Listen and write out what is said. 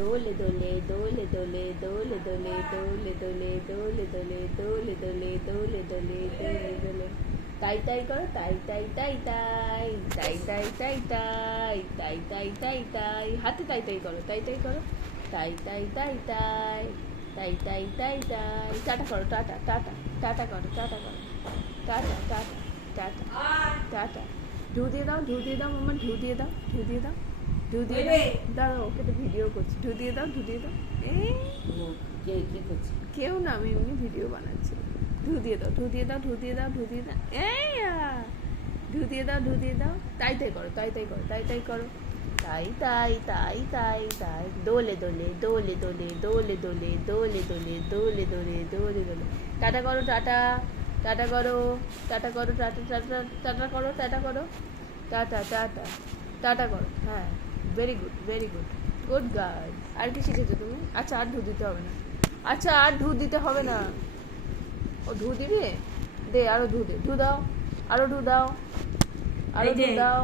দোলে দোলে দোলে দোলে দোলে দোলে দোলে দোলে দোলে দোলে দোলে দোলে দোলে দোলে দোলে দোলে তাই তাই করো তাই তাই তাই তাই তাই তাই তাই তাই তাই তাই তাই তাই হাতে তাই তাই করো তাই তাই করো তাই তাই তাই তাই তাই তাই তাই তাই টাটা করো টাটা টাটা টাটা করো টাটা করো টাটা টাটা টাটা টাটা ঢু দিয়ে দাও মাম্মা ঢু দিয়ে দাও ঢু দিয়ে দাও ঢু দিয়ে দাও দাঁড়াও ওকে তো ভিডিও করছি ঢু দিয়ে দাও এই কি করছে? কেউ না আমি এমনি ভিডিও বানাচ্ছি ঢু দিয়ে দাও ঢু দিয়ে দাও ঢু দিয়ে দাও ঢু দিয়ে দাও এই ঢু দিয়ে দাও তাই তাই করো তাই তাই করো তাই তাই করো তাই তাই তাই তাই তাই দোলে দোলে দোলে দোলে দোলে দোলে দোলে দোলে দোলে দোলে দোলে দোলে টাটা করো টাটা টাটা করো টাটা করো টাটা টাটা টাটা করো টাটা করো টাটা টাটা টাটা করো হ্যাঁ ভেরি গুড গুড গার্ল আর কি শিখেছো তুমি আচ্ছা আর ঢু দিতে হবে না আচ্ছা আর ঢু দিতে হবে না ও ঢু দিবি দে আরো ঢু দে ঢু দাও আরো ঢু দাও আরো ঢু দাও